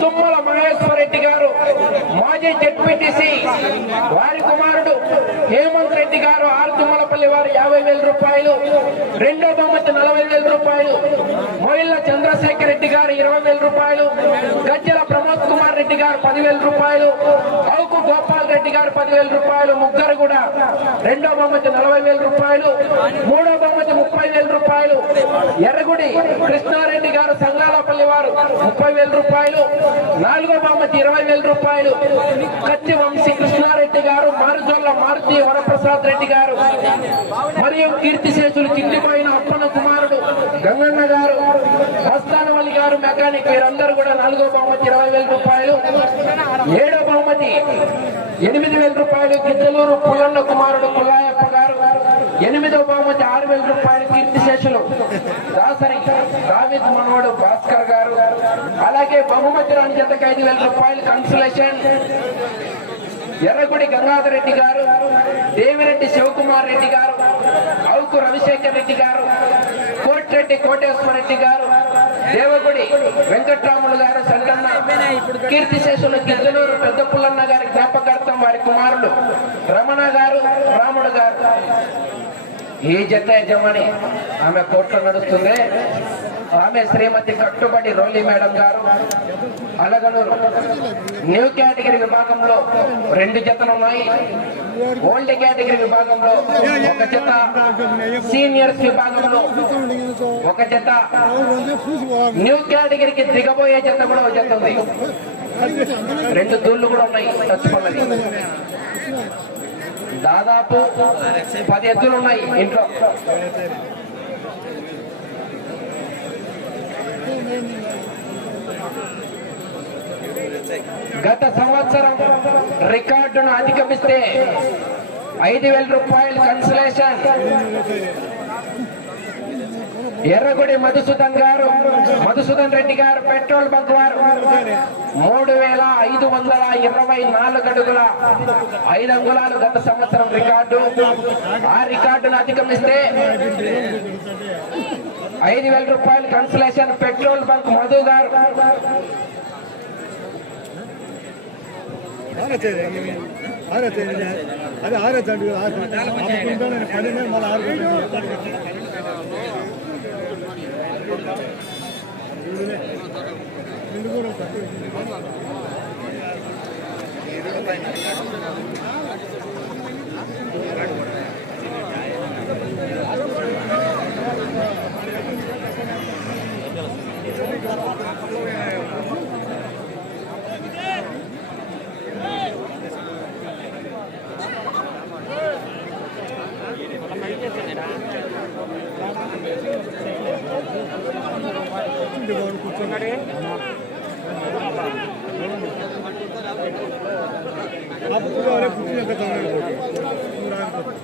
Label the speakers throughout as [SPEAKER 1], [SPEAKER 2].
[SPEAKER 1] తుమ్మల మహేశ్వర రెడ్డి గారు మాజీ జడ్పీటీసీ వారి కుమారుడు హేమంత్ రెడ్డి గారు ఆరు తుమ్మలపల్లి వారు యాభై వేల రూపాయలు రెండో బహుమతి నలభై వేల రూపాయలు మొయిల్ల చంద్రశేఖర్ రెడ్డి గారు ఇరవై వేల రూపాయలు గజ్జల గారు పదివేల రూపాయలు అవుకు గోపాల్ రెడ్డి గారు పదివేల రూపాయలు ముగ్గురు కూడా రెండో బహుమతి నలభై వేల రూపాయలు మూడో బహుమతి ముప్పై వేల రూపాయలు. ఎర్రగుడి కృష్ణారెడ్డి గారు సంగాలపల్లి వారు ముప్పై వేల రూపాయలు నాలుగో బహుమతి ఇరవై వేల రూపాయలు. కత్తి వంశీ కృష్ణారెడ్డి గారు మారుజొల్ల మారుతి వరప్రసాద్ రెడ్డి గారు. మరియు కీర్తిశేషులు చిట్టిపోయిన అప్పన్న కుమారుడు గంగన్న గారు మెకానిక్ వీరందరూ కూడా నాలుగో బహుమతి ఇరవై వేల రూపాయలు. ఏడో బహుమతి ఎనిమిది వేల రూపాయలు గిద్దలూరు పుల్లన్న కుమారుడు పుల్లాయప్ప గారు. ఎనిమిదో బహుమతి ఆరు వేల రూపాయలు కీర్తిశేషులు. దాసరి దావిద్ మనోడు భాస్కర్ గారు. అలాగే బహుమతి రాని జతకి ఐదు వేల రూపాయలు కన్సులేషన్ ఎర్రగుడి గంగాధర్ రెడ్డి గారు దేవిరెడ్డి శివకుమార్ రెడ్డి గారు అవుకు రవిశేఖర్ రెడ్డి గారు కోటిరెడ్డి కోటేశ్వర రెడ్డి గారు దేవగుడి వెంకట్రాములు గారు సంకన్న కీర్తిశేషులు గిద్దలూరు పెద్ద పుల్లన్న గారి జ్ఞాపకార్థం వారి కుమారులు రమణ గారు రాముడు గారు. ఈ జత యజమాని ఆమె కోర్టులో నడుస్తుంది. ఆమె శ్రీమతి కట్టుబడి రోలి మేడం గారు అలగనూరు. న్యూ కేటగిరీ విభాగంలో రెండు జతలు ఉన్నాయి. ఓల్డ్ కేటగిరీ విభాగంలో ఒక జత సీనియర్స్ విభాగంలో ఒక జత న్యూ కేటగిరీకి దిగబోయే జత కూడా ఒక జత ఉంది. రెండు దూళ్ళు కూడా ఉన్నాయి టచ్ పన్నది దాదాపు పది ఎద్దులు ఉన్నాయి ఇంట్లో. గత సంవత్సరం రికార్డును అధిగమిస్తే ఐదు వేల రూపాయలు కన్సలేషన్ ఎర్రగుడి మధుసూదన్ గారు మధుసూదన్ రెడ్డి గారు పెట్రోల్ బంక్ వారు మూడు వేల ఐదు వందల ఇరవై నాలుగు అడుగుల ఐదు అంగుళాలు గత సంవత్సరం రికార్డు. ఆ రికార్డును అధిగమిస్తే ఐదు వేల రూపాయలు కన్సలేషన్ పెట్రోల్ బంక్ మధు గారు
[SPEAKER 2] అదే ఆరేదండి నేను పది మళ్ళీ ఆరు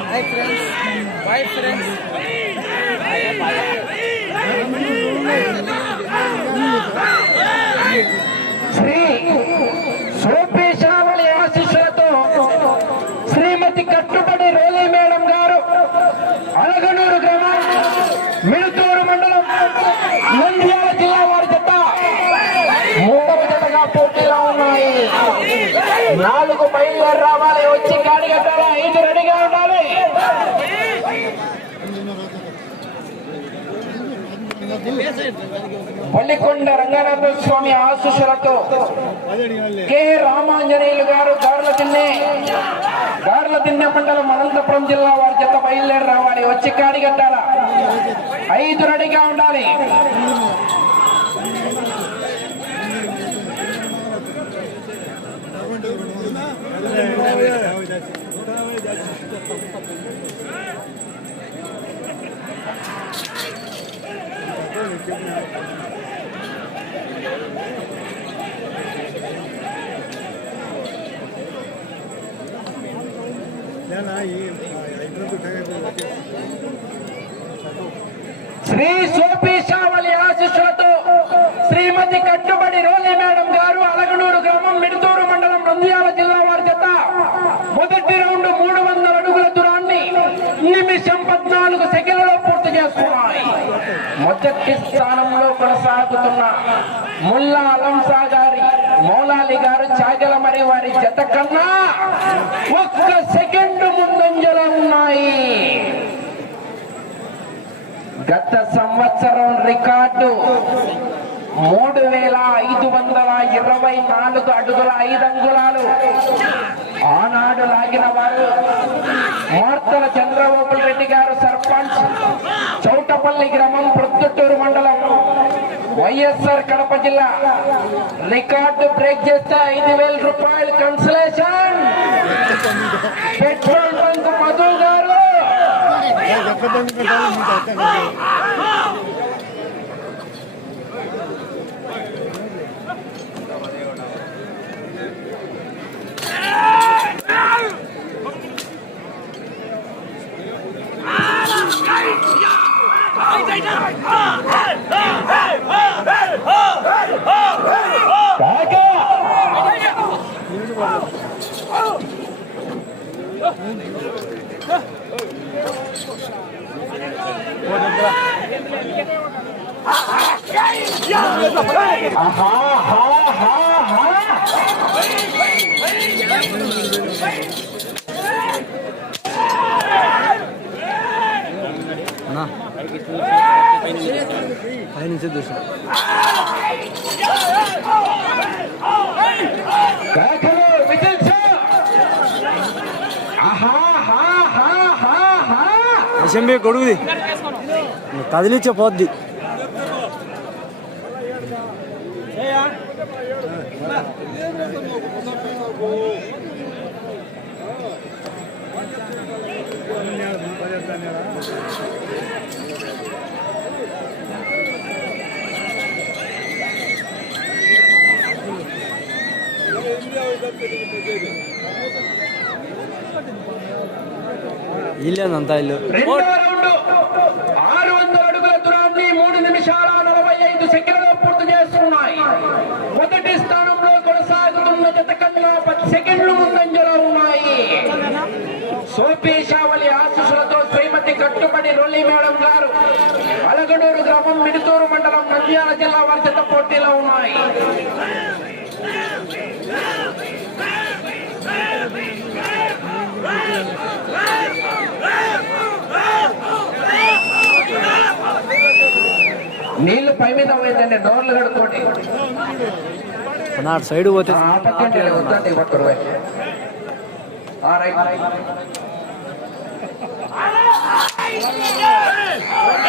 [SPEAKER 3] hi friends bye friends
[SPEAKER 1] Shri సోపేశావళి ఆశీస్సులతో శ్రీమతి కట్టుబడి రోలి మేడం గారు అలగనూరు గ్రామం మిడుతూరు మండలం నంద్యాల జిల్లా వారి జత మూడవ జతగా పోటీలో ఉన్నాయి నాలుగు బయలుదేరి రావాలి వచ్చి గాడి కట్టాలి ఐదు రెడీగా ఉండాలి పల్లికొండ రంగనాథ స్వామి ఆశీస్సులతో కె రామాంజనేయులు గారు గార్ల తిన్నే గార్ల తిన్నె మండలం అనంతపురం జిల్లా వారి జత బయలుదేరి రావాలి వచ్చి కాడిగట్టాల ఐదు రెడీగా ఉండాలి
[SPEAKER 2] Thank you.
[SPEAKER 1] శ్రీ సోపేశావళి ఆశీస్సులతో శ్రీమతి కట్టుబడి రోలి మేడం గారు అలగనూరు గ్రామం మిడుతూరు మండలం నంద్యాల జిల్లా వారి జత మొదటి రౌండ్ మూడు వందల అడుగుల దూరాన్ని నిమిషం పద్నాలుగు సెకండ్లో పూర్తి చేసుకున్నాయి మొదటి స్థానంలో కొనసాగుతున్న ముల్లా అలంసా గారు చాగల మరి వారి జత కన్నా ఒక్క సెకండ్ ముందంజల ఉన్నాయి. గత సంవత్సరం రికార్డు మూడు వేల ఐదు వందల ఇరవై నాలుగు అడుగుల ఐదు అంగుళాలు. ఆనాడు లాగిన వారు మార్తల చంద్రబాబు రెడ్డి గారు సర్పంచ్ చౌటపల్లి గ్రామం ప్రొద్దుటూరు మండలం. వైఎస్ఆర్ కడప జిల్లా. రికార్డు బ్రేక్ చేస్తే ఐదు వేల రూపాయలు కన్సలేషన్ పెట్రోల్ బంక్ మధు గారు.
[SPEAKER 2] ఎక్కడ బండి పెట్టాలి మీకు అక్కడ
[SPEAKER 1] ఆహా హా హా హా
[SPEAKER 3] అన్నా పైనుంచి చూసా
[SPEAKER 1] కేకలు
[SPEAKER 3] గొడుగుది కదిలిచ్చే పోద్ది ఇల్లేదంతా ఇల్లు.
[SPEAKER 1] ఆరు వందల అడుగుల దూరాన్ని మూడు నిమిషాల నలభై ఐదు సెకండ్లలో పూర్తి చేస్తున్నాయి. మొదటి స్థానంలో కొనసాగుతున్న జత కన్నా పది సెకండ్లు ముందంజలో ఉన్నాయి. సోపేశావళి ఆశీస్సులతో శ్రీమతి కట్టుబడి రొల్లి మేడం గారు అలగడూరు గ్రామం మిడుతూరు మండలం నంద్యాల జిల్లా వారి జత పోటీలో ఉన్నాయి. నీళ్ళు పై మీద పోయిందండి డోర్లు కడుక్కోండి.
[SPEAKER 3] అటు సైడ్ పోతే
[SPEAKER 1] వద్దండి పోయి. Right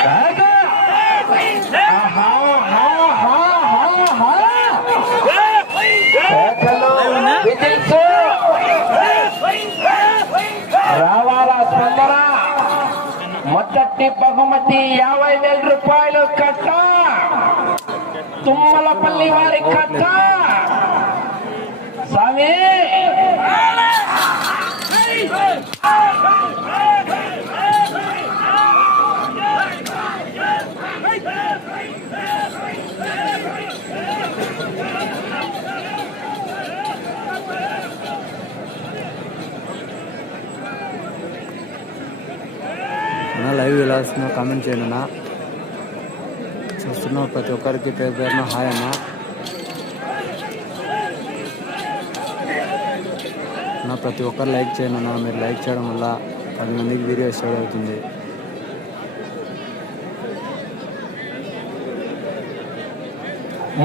[SPEAKER 1] bag. ఆహా, హా, హా, హా, హా. కేకలు, విజిల్స్. రావాలా స్పందన మొదటి బహుమతి యాభై వేల రూపాయలు కట్ట. తుమ్మలపల్లి వారి కట్ట. స్వామి.
[SPEAKER 3] అన్న లైవ్ ఎలా వస్తుందో కామెంట్ చేయండి అన్న. చూస్తున్న ప్రతి ఒక్కరికి పేరు పేరున హాయ్ అన్న. అన్న ప్రతి ఒక్కరు లైక్ చేయండి అన్న. మీరు లైక్ చేయడం వల్ల పది మందికి వీడియో షేర్ అవుతుంది.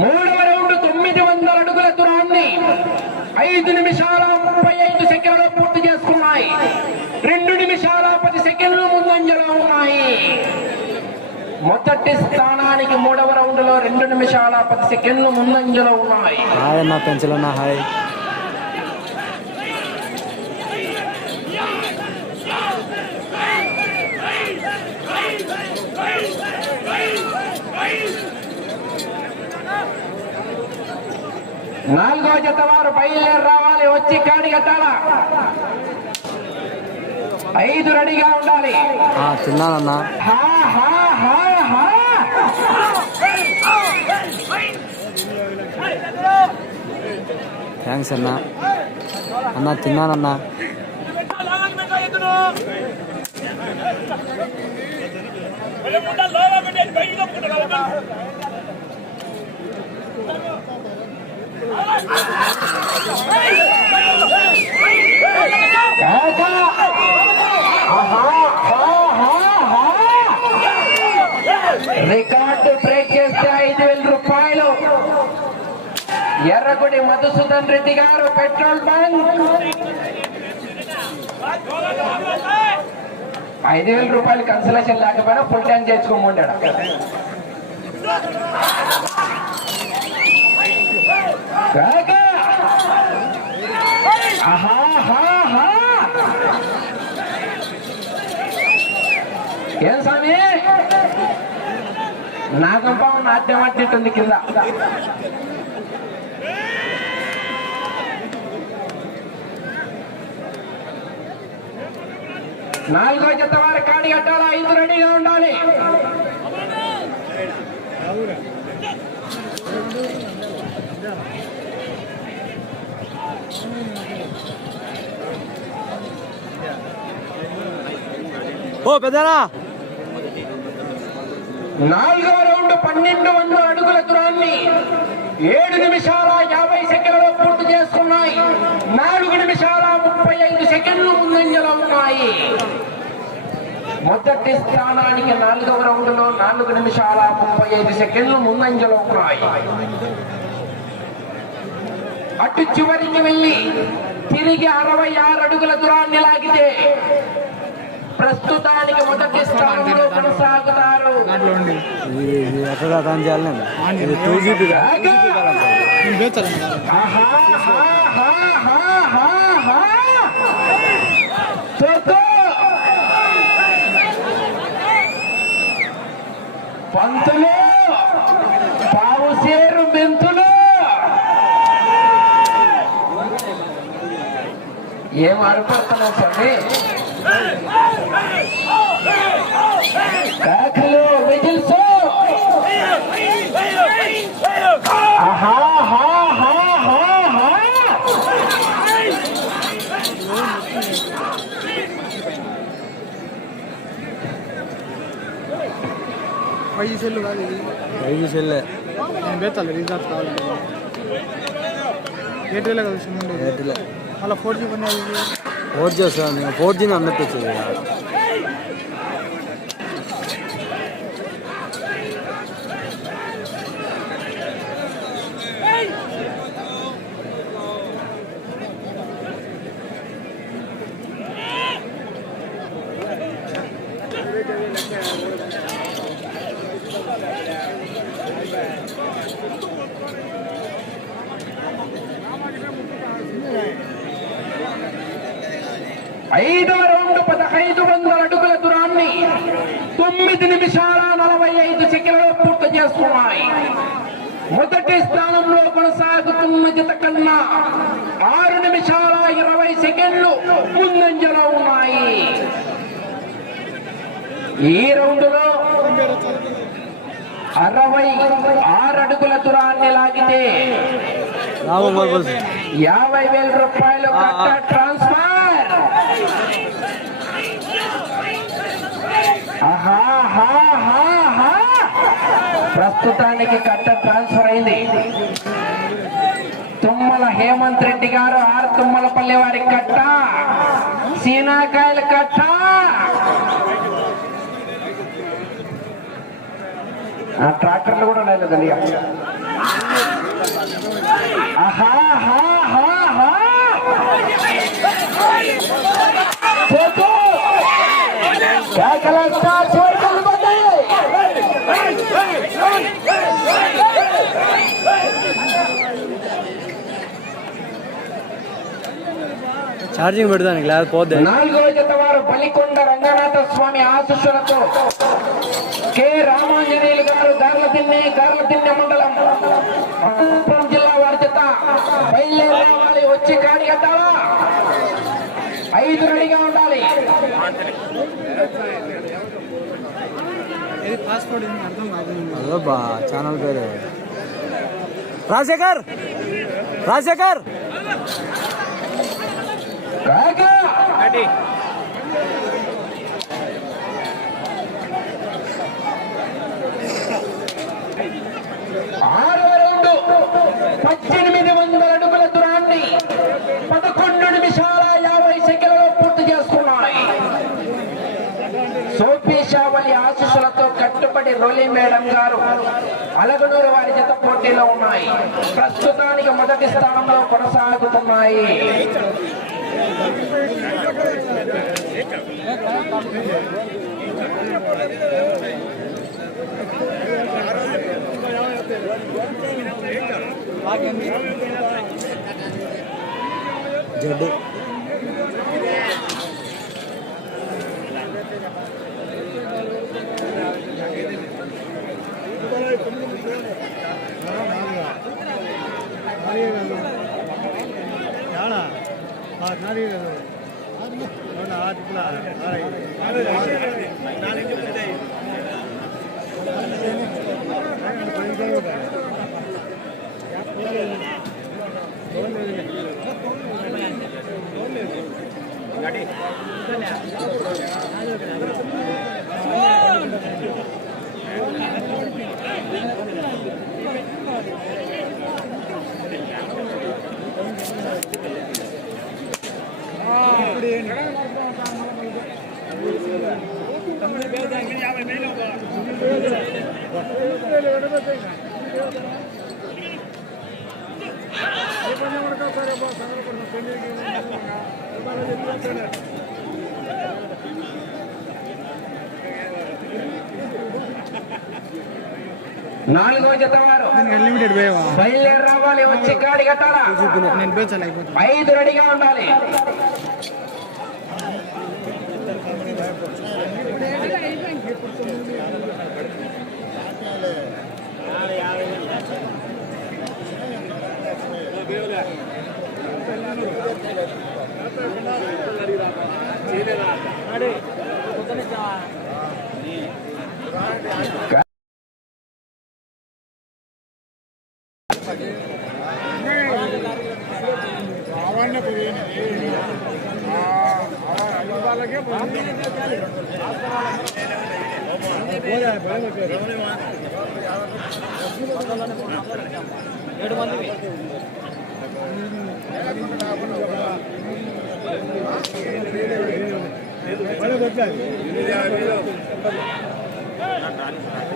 [SPEAKER 1] మూడవ రౌండ్ తొమ్మిది వందల అడుగుల దూరాన్ని ఐదు నిమిషాల ముప్పై ఐదు సెకండ్లు పూర్తి చేసుకున్నాయి. మొదటి స్థానానికి మూడవ రౌండ్లో రెండు నిమిషాల పది సెకండ్లు ముందంజలో ఉన్నాయి.
[SPEAKER 3] మా పెన్సిల్ హాయ్.
[SPEAKER 1] నాలుగో జత వారు బయలుదేరి రావాలి వచ్చి కాడి కట్టాలా ఐదు రెడీగా ఉండాలి.
[SPEAKER 3] తిన్నానన్నా. థ్యాంక్స్ అన్న అన్న తిన్నానన్నా
[SPEAKER 1] కాకా. రికార్డు బ్రేక్ చేస్తే ఐదు వేల రూపాయలు ఎర్రగుడి మధుసూదన్ రెడ్డి గారు పెట్రోల్ బంక్. ఐదు వేల రూపాయలు కన్సలేషన్ లేకపోయినా ఫుల్ ట్యాంక్ చేసుకోమంటాడు కాకా ఏం స్వామి? నాగంపావు నాట్యం అట్టిట్టుంది కింద. నాలుగో జత వారి కాడి కట్టాలా? ఐదు రెడీగా ఉండాలి.
[SPEAKER 3] ఓ పెద్దనా
[SPEAKER 1] నాలుగో రౌండ్ పన్నెండు వందల అడుగుల దూరాన్ని ఏడు నిమిషాల యాభై సెకండ్లలో పూర్తి చేసుకున్నాయి నాలుగు నిమిషాల సెకండ్లు ముందంజలో ఉన్నాయి. మొదటి స్థానానికి నాలుగవ రౌండ్లో నాలుగు నిమిషాల ముప్పై ఐదు సెకండ్లు ముందంజలో ఉన్నాయి. అటు చివరికి వెళ్ళి తిరిగి అరవై ఆరు అడుగుల దూరాన్ని లాగితే ప్రస్తుతానికి మొదటి స్థానంలో కొనసాగుతారు.
[SPEAKER 3] ఆహా ఇది ఎక్కడ రన్ చేయాలి నేను ఇది టూ జీబీ
[SPEAKER 2] నేను వేచాను
[SPEAKER 1] ఆహా, హా, హా, హా, హా, హా. తొక్కు. పంతులు పావుసేరు మెంతులు. ఏం అరుపడుతున్నావు స్వామి? కాకలు మిగిల్సు ఆహా!
[SPEAKER 2] ఐదు సెల్లు కాదు ఇది
[SPEAKER 3] ఐదు సెల్లే
[SPEAKER 2] నేను వేచాలి రీఛార్జ్ కావాలండి ఎయిర్టెల్ కదా సిమ్ ఉండేది
[SPEAKER 3] ఎయిర్టెల్
[SPEAKER 2] అలా ఫోర్ జీ పని అది
[SPEAKER 3] ఫోర్ జీ వస్తుంది ఫోర్ జీని అన్నట్టు వచ్చింది
[SPEAKER 1] ఐదవ చేసుకున్నాయి మొదటి స్థానంలో కొనసాగుతున్న జత కన్నా ఆరు నిమిషాల ఇరవై సెకండ్లు ముందంజలో ఉన్నాయి. ఈ రౌండ్లో అరవై ఆరు అడుగుల దూరాన్ని లాగితే యాభై వేల రూపాయలు కట్ట ట్రాన్స్ఫర్. ఆహా, ప్రస్తుతానికి కట్ట ట్రాన్స్ఫర్ అయింది. తుమ్మల హేమంత్ రెడ్డి గారు ఆరు తుమ్మలపల్లి వారి కట్ట. సీనాకాయల కట్ట. ఆ ట్రాక్టర్లు కూడా ఉన్నాయి కదండి ఆహా హా హా హా పోతూ కేకల స్టార్ చివరికి పడ్డాయి
[SPEAKER 3] ఛార్జింగ్ పెడతానికి లేకపోతే పోద్ది.
[SPEAKER 1] నాలుగో జత వారు బలికొండ రంగనాథ స్వామి ఆశీస్సులతో కె. రామాంజనేయులు గారు మండలం. అనంతపురం జిల్లా వారి జత వచ్చి కాడి కట్టాలా? ఐదు రెడీగా ఉండాలి
[SPEAKER 3] ఛానల్ పేరు. రాజశేఖర్! రాజశేఖర్!
[SPEAKER 1] ఆరవ రౌండ్. పద్దెనిమిది వందల అడుగుల దూరాన్ని పదకొండు నిమిషాల యాభై సెకండ్లలో పూర్తి చేసుకున్నాయి. సోపీషావళి ఆశీస్సులతో కట్టుబడి రోలి మేడం గారు అలగనూరు వారి జత పోటీలో ఉన్నాయి. ప్రస్తుతానికి మొదటి స్థానంలో కొనసాగుతున్నాయి.
[SPEAKER 3] జడ్డు
[SPEAKER 2] నాలుగు నాలుగు நாளைக்கு
[SPEAKER 1] నాలుగో జత వారు.
[SPEAKER 2] అన్లిమిటెడ్
[SPEAKER 1] బయలుదేరి రావాలి వచ్చి గాడి కట్టాలా?
[SPEAKER 2] నేను
[SPEAKER 1] ఐదు రెడీగా ఉండాలి.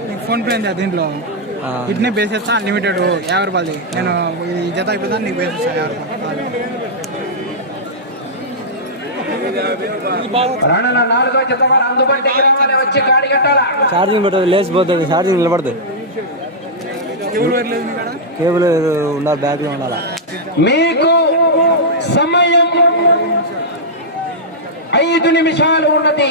[SPEAKER 2] నీకు ఫోన్ పే ఉంది దీంట్లో? ఇట్నే వేసేస్తా అన్లిమిటెడ్ యాభై రూపాయలది. నేను ఈ జత అయిపోతా నీకు యాభై
[SPEAKER 1] వచ్చి గాడి కట్టాలా?
[SPEAKER 3] ఛార్జింగ్ పెట్టదు లేచిపోతుంది ఛార్జింగ్ నిలబడుతుంది
[SPEAKER 2] కాడ?
[SPEAKER 3] కేబుల్ ఉండాలి బ్యాగ్లో ఉండాలా.
[SPEAKER 1] మీకు సమయం ఐదు నిమిషాలు ఉన్నది.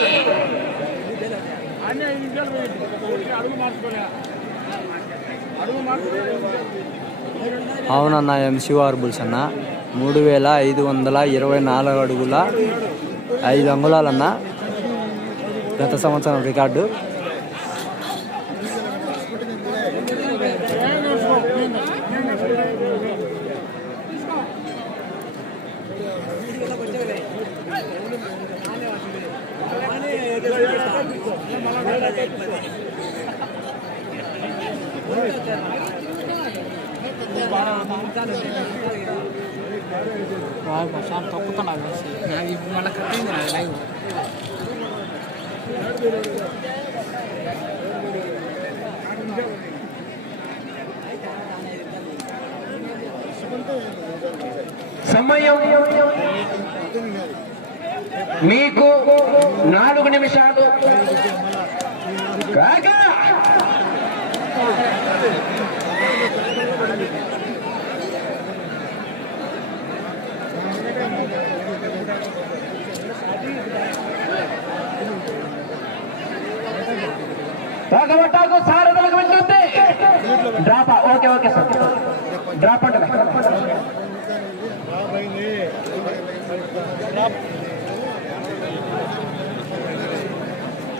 [SPEAKER 3] అవునన్న ఎంసీఆర్ బుల్స్ అన్న మూడు వేల ఐదు వందల ఇరవై నాలుగు అడుగుల ఐదు అంగుళాలన్న గత సంవత్సరం రికార్డు
[SPEAKER 2] తొక్కుతున్నా నాకు ఇప్పుడు మళ్ళీ కట్ అయింది నాది లైవ్
[SPEAKER 1] సమయం మీకు నాలుగు నిమిషాలు. కాగా తాగబట్టాకు సారథులకు వెళ్తుంది డ్రాపా ఓకే ఓకే సార్. డ్రాప్ అంటే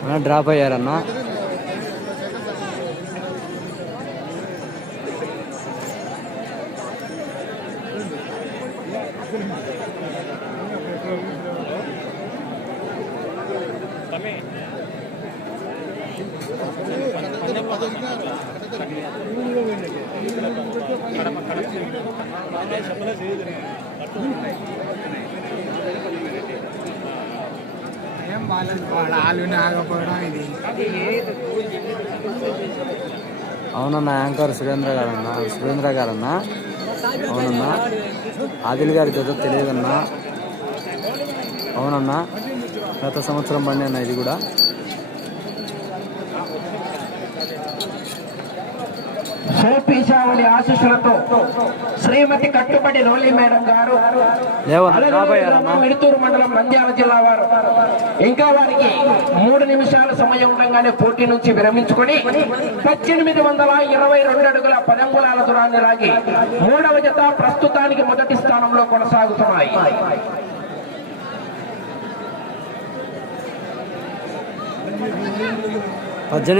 [SPEAKER 2] అయింది
[SPEAKER 3] అన్న డ్రాప్ అయ్యారన్న అవునన్నా యాంకర్ సురేంద్ర గారు సురేంద్ర గారు అవునన్నా. ఆదిల్ గారి జత తెలియదన్నా. అవునన్నా గత సంవత్సరం పండి అన్న ఇది కూడా.
[SPEAKER 1] శిల్పీశావళి ఆశీస్సులతో శ్రీమతి కట్టుబడి రోలి మేడం గారు మిడుతూరు మండలం నంద్యాల జిల్లా వారు. ఇంకా వారికి మూడు నిమిషాల సమయం ఉండగానే పోటీ నుంచి విరమించుకొని పద్దెనిమిది వందల ఇరవై రెండు అడుగుల పదంగులాల దూరాన్ని లాగి మూడవ జత ప్రస్తుతానికి మొదటి స్థానంలో కొనసాగుతున్నాయి.
[SPEAKER 3] పద్దెనిమిది